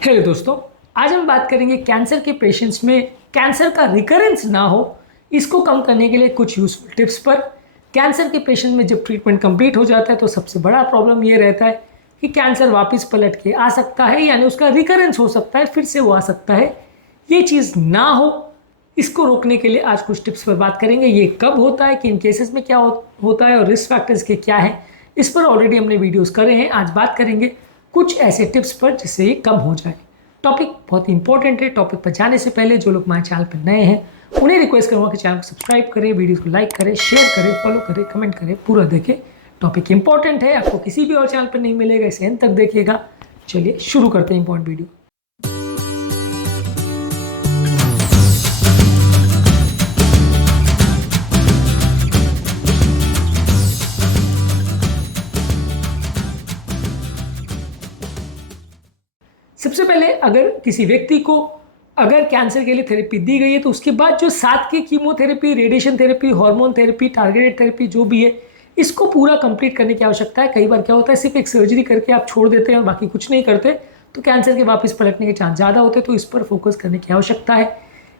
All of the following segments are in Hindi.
हेलो दोस्तों, आज हम बात करेंगे कैंसर के पेशेंट्स में कैंसर का रिकरेंस ना हो, इसको कम करने के लिए कुछ यूजफुल टिप्स पर। कैंसर के पेशेंट में जब ट्रीटमेंट कंप्लीट हो जाता है तो सबसे बड़ा प्रॉब्लम ये रहता है कि कैंसर वापस पलट के आ सकता है, यानी उसका रिकरेंस हो सकता है, फिर से वो आ सकता है। ये चीज़ ना हो, इसको रोकने के लिए आज कुछ टिप्स पर बात करेंगे। ये कब होता है, किन केसेस में क्या होता है और रिस्क फैक्टर्स के क्या है, इस पर ऑलरेडी हमने वीडियोस करे हैं। आज बात करेंगे कुछ ऐसे टिप्स पर जिससे ये कम हो जाए। टॉपिक बहुत इंपॉर्टेंट है। टॉपिक पर जाने से पहले जो लोग हमारे चैनल पर नए हैं उन्हें रिक्वेस्ट करूँगा कि चैनल को सब्सक्राइब करें, वीडियोस को लाइक करें, शेयर करें, फॉलो करें, कमेंट करें, पूरा देखें। टॉपिक इंपॉर्टेंट है, आपको किसी भी और चैनल पर नहीं मिलेगा, इसे एंड तक देखिएगा। चलिए शुरू करते हैं इंपॉर्टेंट वीडियो। सबसे पहले अगर किसी व्यक्ति को अगर कैंसर के लिए थेरेपी दी गई है तो उसके बाद जो साथ की chemotherapy, radiation therapy, hormone therapy, targeted therapy जो भी है, इसको पूरा कंप्लीट करने की आवश्यकता है। कई बार क्या होता है, सिर्फ एक सर्जरी करके आप छोड़ देते हैं और बाकी कुछ नहीं करते, तो कैंसर के वापस पलटने के चांस ज़्यादा होते हैं, तो इस पर फोकस करने की आवश्यकता है।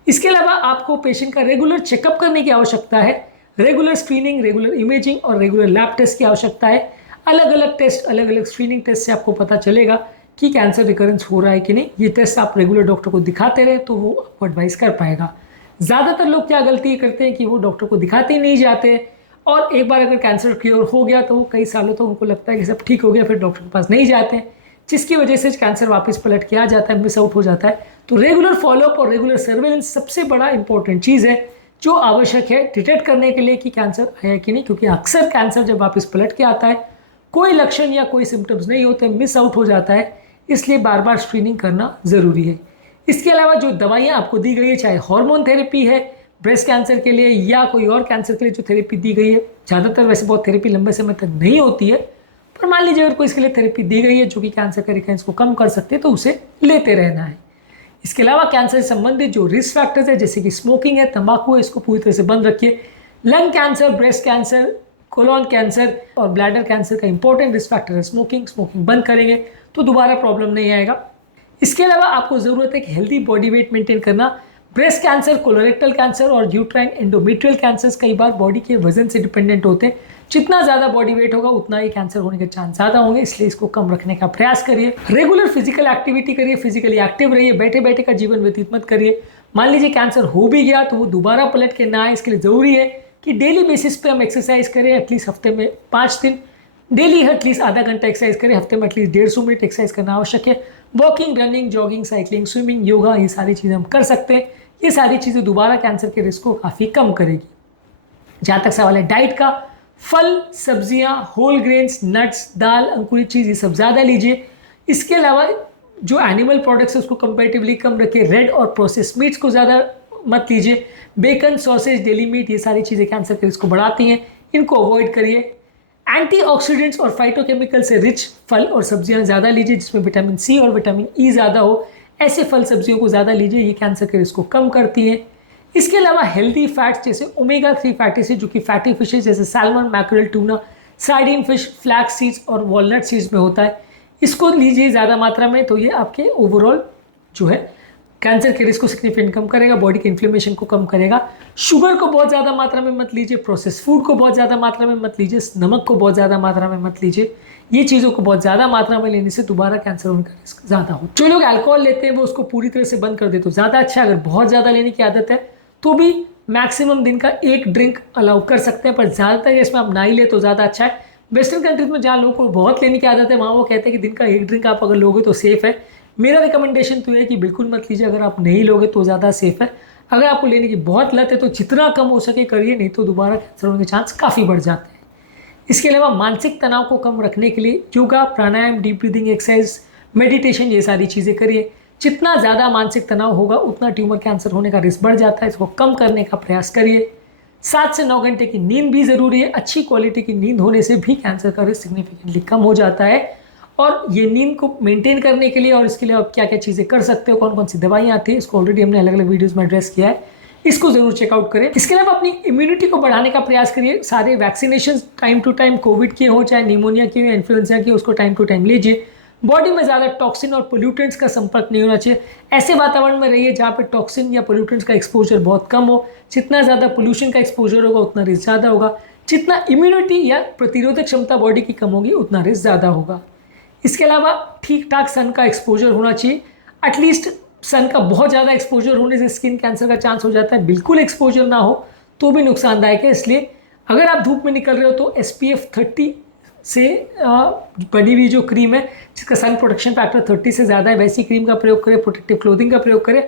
इसके अलावा आपको पेशेंट का रेगुलर चेकअप करने की आवश्यकता है। रेगुलर स्क्रीनिंग, रेगुलर इमेजिंग और रेगुलर लैब टेस्ट की आवश्यकता है। अलग अलग टेस्ट, अलग अलग स्क्रीनिंग टेस्ट से आपको पता चलेगा कि कैंसर रिकरेंस हो रहा है कि नहीं। ये टेस्ट आप रेगुलर डॉक्टर को दिखाते रहे तो वो आपको एडवाइस कर पाएगा। ज़्यादातर लोग क्या गलती करते हैं कि वो डॉक्टर को दिखाते ही नहीं जाते, और एक बार अगर कैंसर क्योर हो गया तो वो कई सालों तो उनको लगता है कि सब ठीक हो गया, फिर डॉक्टर के पास नहीं जाते, जिसकी वजह से कैंसर वापस पलट के आ जाता है, मिस आउट हो जाता है। तो रेगुलर फॉलोअप और रेगुलर सर्वेलेंस सबसे बड़ा इंपॉर्टेंट चीज़ है जो आवश्यक है डिटेक्ट करने के लिए कि कैंसर है कि नहीं। क्योंकि अक्सर कैंसर जब वापस पलट के आता है, कोई लक्षण या कोई सिम्टम्स नहीं होते, मिस आउट हो जाता है, इसलिए बार बार स्क्रीनिंग करना ज़रूरी है। इसके अलावा जो दवाइयाँ आपको दी गई है, चाहे हार्मोन थेरेपी है ब्रेस्ट कैंसर के लिए या कोई और कैंसर के लिए जो थेरेपी दी गई है, ज़्यादातर वैसे बहुत थेरेपी लंबे समय तक नहीं होती है, पर मान लीजिए अगर कोई इसके लिए थेरेपी दी गई है जो कि कैंसर के रिकरेंस को कम कर सकते हैं तो उसे लेते रहना है। इसके अलावा कैंसर से संबंधित जो रिस्क फैक्टर्स है, जैसे कि स्मोकिंग है, तंबाकू है, इसको पूरी तरह से बंद रखिए। Lung cancer, breast cancer, colon cancer और ब्लैडर कैंसर का इंपॉर्टेंट रिस्क फैक्टर है स्मोकिंग। स्मोकिंग बंद करेंगे तो दोबारा प्रॉब्लम नहीं आएगा। इसके अलावा आपको ज़रूरत है कि हेल्दी बॉडी वेट मेंटेन करना। ब्रेस्ट कैंसर, कोलोरेक्टल कैंसर और यूट्राइन एंडोमेट्रियल कैंसर्स कई बार बॉडी के वजन से डिपेंडेंट होते हैं। जितना ज़्यादा बॉडी वेट होगा उतना ही कैंसर होने के चांस ज़्यादा होंगे, इसलिए इसको कम रखने का प्रयास करिए। रेगुलर फिजिकल एक्टिविटी करिए, फिजिकली एक्टिव रहिए, बैठे बैठे का जीवन व्यतीत मत करिए। मान लीजिए कैंसर हो भी गया तो वो दोबारा पलट के ना आए, इसके लिए ज़रूरी है कि डेली बेसिस पे हम एक्सरसाइज करें। एटलीस्ट हफ्ते में 5 दिन डेली एटलीस्ट आधा घंटा एक्सरसाइज करें। हफ्ते में एटलीस्ट 150 मिनट एक्सरसाइज करना आवश्यक है। Walking, running, jogging, cycling, swimming, yoga, ये सारी चीज़ें हम कर सकते हैं। ये सारी चीज़ें दोबारा कैंसर के रिस्क को काफ़ी कम करेगी। जहाँ तक सवाल है डाइट का, फल, सब्जियाँ, होल ग्रेन्स, नट्स, दाल, अंकुरित चीज़, ये सब ज़्यादा लीजिए। इसके अलावा जो एनिमल प्रोडक्ट्स है उसको कंपेरेटिवली कम रखिए। रेड और प्रोसेस मीट्स को ज़्यादा मत लीजिए। बेकन, सॉसेज, डेली मीट, ये सारी चीज़ें कैंसर के रिस्क को बढ़ाती हैं, इनको अवॉइड करिए। एंटीऑक्सीडेंट्स और फाइटोकेमिकल से रिच फल और सब्जियां ज़्यादा लीजिए, जिसमें विटामिन सी और विटामिन ई ज़्यादा हो। ऐसे फल सब्जियों को ज़्यादा लीजिए, ये कैंसर के रिस्क को कम करती हैं। इसके अलावा हेल्दी फैट्स जैसे ओमेगा 3 फैटी एसिड, जो कि फैटी फिशेज जैसे salmon, mackerel, tuna, sardine fish, flax seeds और वॉलनट सीड्स में होता है, इसको लीजिए ज़्यादा मात्रा में। तो ये आपके ओवरऑल जो है कैंसर के रिस्क को सिग्निफिकेंट कम करेगा, बॉडी के इन्फ्लेमेशन को कम करेगा। शुगर को बहुत ज़्यादा मात्रा में मत लीजिए, प्रोसेस फूड को बहुत ज़्यादा मात्रा में मत लीजिए, नमक को बहुत ज़्यादा मात्रा में मत लीजिए। ये चीज़ों को बहुत ज़्यादा मात्रा में लेने से दोबारा कैंसर होने का रिस्क ज़्यादा हो। जो लोग अल्कोहल लेते हैं वो उसको पूरी तरह से बंद कर दे तो ज़्यादा अच्छा है। अगर बहुत ज़्यादा लेने की आदत है तो भी मैक्सिमम दिन का 1 ड्रिंक अलाउ कर सकते हैं, पर ज़्यादातर इसमें आप ना ही ले तो ज़्यादा अच्छा है। वेस्टर्न कंट्रीज में जहाँ लोगों को बहुत लेने की आदत है, वहाँ वो कहते हैं कि दिन का 1 ड्रिंक आप अगर लोगे तो सेफ़ है। मेरा रिकमेंडेशन तो है कि बिल्कुल मत लीजिए। अगर आप नहीं लोगे तो ज़्यादा सेफ है। अगर आपको लेने की बहुत लत है तो जितना कम हो सके करिए, नहीं तो दोबारा कैंसर होने के चांस काफ़ी बढ़ जाते हैं। इसके अलावा मानसिक तनाव को कम रखने के लिए योगा, प्राणायाम, डीप ब्रीदिंग एक्सरसाइज, मेडिटेशन, ये सारी चीज़ें करिए। जितना ज़्यादा मानसिक तनाव होगा उतना ट्यूमर कैंसर होने का रिस्क बढ़ जाता है, इसको कम करने का प्रयास करिए। 7 से 9 घंटे की नींद भी ज़रूरी है। अच्छी क्वालिटी की नींद होने से भी कैंसर का रिस्क सिग्निफिकेंटली कम हो जाता है। और ये नींद को मेंटेन करने के लिए और इसके लिए आप क्या क्या चीज़ें कर सकते हो, कौन कौन सी दवाइयाँ आती है, इसको ऑलरेडी हमने अलग अलग वीडियोस में एड्रेस किया है, इसको ज़रूर चेकआउट करें। इसके अलावा अपनी इम्यूनिटी को बढ़ाने का प्रयास करिए। सारे vaccination time to time, Covid के हो चाहे निमोनिया की हो, इन्फ्लुएंजा की, उसको टाइम टू टाइम लीजिए। बॉडी में ज़्यादा टॉक्सिन और पोल्यूटेंट्स का संपर्क नहीं होना चाहिए। ऐसे वातावरण में रहिए जहाँ पे टॉक्सिन या पोल्यूटेंट्स का एक्सपोजर बहुत कम हो। जितना ज़्यादा पोल्यूशन का एक्सपोजर होगा उतना रिस्क ज़्यादा होगा। जितना इम्यूनिटी या प्रतिरोधक क्षमता बॉडी की कम होगी उतना रिस्क ज़्यादा होगा। इसके अलावा ठीक ठाक सन का एक्सपोजर होना चाहिए। एटलीस्ट सन का बहुत ज़्यादा एक्सपोजर होने से स्किन कैंसर का चांस हो जाता है। बिल्कुल एक्सपोजर ना हो तो भी नुकसानदायक है। इसलिए अगर आप धूप में निकल रहे हो तो SPF 30 से बनी हुई जो क्रीम है जिसका सन प्रोटेक्शन फैक्टर 30 से ज़्यादा है वैसी क्रीम का प्रयोग करें। प्रोटेक्टिव क्लोथिंग का प्रयोग करें।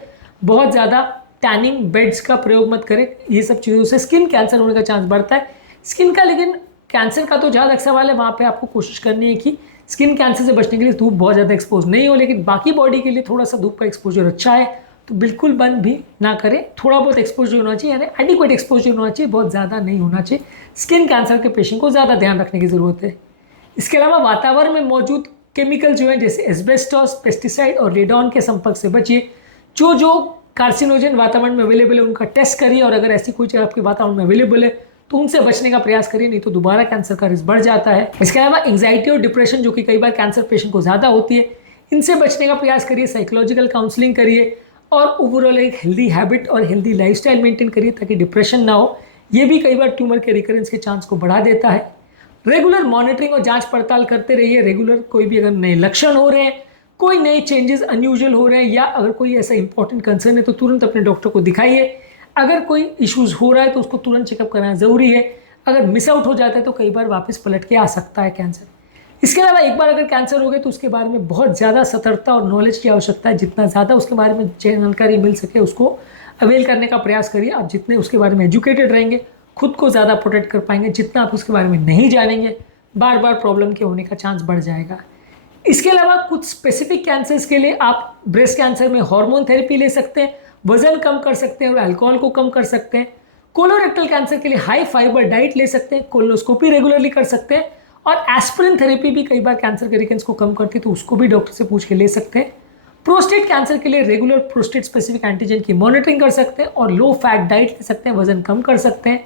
बहुत ज़्यादा टैनिंग बेड्स का प्रयोग मत करें। ये सब चीज़ों से स्किन कैंसर होने का चांस बढ़ता है। स्किन का लेकिन कैंसर का तो ज़्यादा सवाल है, वहाँ पे आपको कोशिश करनी है कि स्किन कैंसर से बचने के लिए धूप बहुत ज़्यादा एक्सपोज नहीं हो। लेकिन बाकी बॉडी के लिए थोड़ा सा धूप का एक्सपोजर अच्छा है तो बिल्कुल बंद भी ना करें। थोड़ा बहुत एक्सपोजर होना चाहिए, यानी एडिक्वेट एक्सपोजर होना चाहिए, बहुत ज़्यादा नहीं होना चाहिए। स्किन कैंसर के पेशेंट को ज़्यादा ध्यान रखने की ज़रूरत है। इसके अलावा वातावरण में मौजूद केमिकल जो है जैसे एस्बेस्टॉस, पेस्टिसाइड और रेडॉन के संपर्क से बचिए। जो कार्सिनोजन वातावरण में अवेलेबल है उनका टेस्ट करिए और अगर ऐसी कोई चीज़ आपके वातावरण में अवेलेबल है तो उनसे बचने का प्रयास करिए, नहीं तो दोबारा कैंसर का रिस्क बढ़ जाता है। इसके अलावा एंग्जाइटी और डिप्रेशन जो कि कई बार कैंसर पेशेंट को ज़्यादा होती है, इनसे बचने का प्रयास करिए। साइकोलॉजिकल काउंसलिंग करिए और ओवरऑल एक हेल्दी हैबिट और हेल्दी लाइफस्टाइल मेंटेन करिए ताकि डिप्रेशन ना हो। ये भी कई बार ट्यूमर के रिकरेंस के चांस को बढ़ा देता है। रेगुलर मॉनिटरिंग और जांच पड़ताल करते रहिए। रेगुलर कोई भी अगर नए लक्षण हो रहे हैं, कोई नए चेंजेस अनयूजुअल हो रहे हैं या अगर कोई ऐसा इंपॉर्टेंट कंसर्न है तो तुरंत अपने डॉक्टर को दिखाइए। अगर कोई इश्यूज हो रहा है तो उसको तुरंत चेकअप कराना ज़रूरी है। अगर मिस आउट हो जाता है तो कई बार वापस पलट के आ सकता है कैंसर। इसके अलावा एक बार अगर कैंसर हो गया तो उसके बारे में बहुत ज़्यादा सतर्कता और नॉलेज की आवश्यकता है। जितना ज़्यादा उसके बारे में जानकारी मिल सके उसको अवेल करने का प्रयास करिए। आप जितने उसके बारे में एजुकेटेड रहेंगे खुद को ज़्यादा प्रोटेक्ट कर पाएंगे। जितना आप उसके बारे में नहीं जानेंगे बार बार प्रॉब्लम के होने का चांस बढ़ जाएगा। इसके अलावा कुछ स्पेसिफिक कैंसर्स के लिए आप ब्रेस्ट कैंसर में हार्मोन थेरेपी ले सकते हैं, वजन कम कर सकते हैं और अल्कोहल को कम कर सकते हैं। कोलोरेक्टल कैंसर के लिए हाई फाइबर डाइट ले सकते हैं, कोलोनोस्कोपी रेगुलरली कर सकते हैं और एस्पिरिन थेरेपी भी कई बार कैंसर के रिकरेंस को कम करती है तो उसको भी डॉक्टर से पूछ के ले सकते हैं। प्रोस्टेट कैंसर के लिए रेगुलर प्रोस्टेट स्पेसिफिक एंटीजन की मॉनिटरिंग कर सकते हैं और लो फैट डाइट ले सकते हैं, वजन कम कर सकते हैं।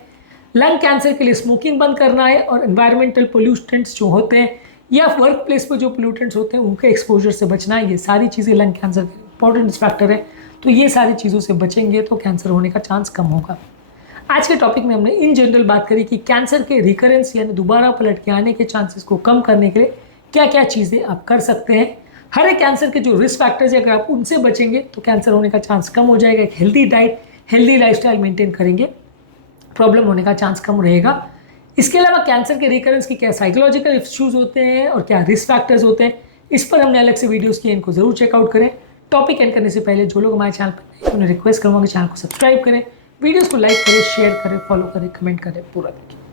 लंग कैंसर के लिए स्मोकिंग बंद करना है और एनवायरमेंटल पोल्यूटेंट्स जो होते हैं या वर्क प्लेस पर जो पोल्यूटेंट्स होते हैं उनके एक्सपोजर से बचना है। ये सारी चीज़ें लंग कैंसर के इंपॉर्टेंट फैक्टर है, तो ये सारी चीज़ों से बचेंगे तो कैंसर होने का चांस कम होगा। आज के टॉपिक में हमने इन जनरल बात करी कि कैंसर के रिकरेंस यानी दोबारा पलट के आने के चांसेस को कम करने के लिए क्या क्या चीज़ें आप कर सकते हैं। हर एक कैंसर के जो रिस्क फैक्टर्स है अगर आप उनसे बचेंगे तो कैंसर होने का चांस कम हो जाएगा। एक healthy diet, healthy lifestyle maintain करेंगे, प्रॉब्लम होने का चांस कम रहेगा। इसके अलावा कैंसर के रिकरेंस के क्या साइकोलॉजिकल इश्यूज होते हैं और क्या रिस्क फैक्टर्स होते हैं, इस पर हमने अलग से वीडियोस किए, इनको जरूर चेकआउट करें। टॉपिक एंड करने से पहले जो लोग हमारे चैनल पर उन्हें रिक्वेस्ट करूँगा कि चैनल को सब्सक्राइब करें, वीडियोस को लाइक करें, शेयर करें, फॉलो करें, कमेंट करें, पूरा देखिए।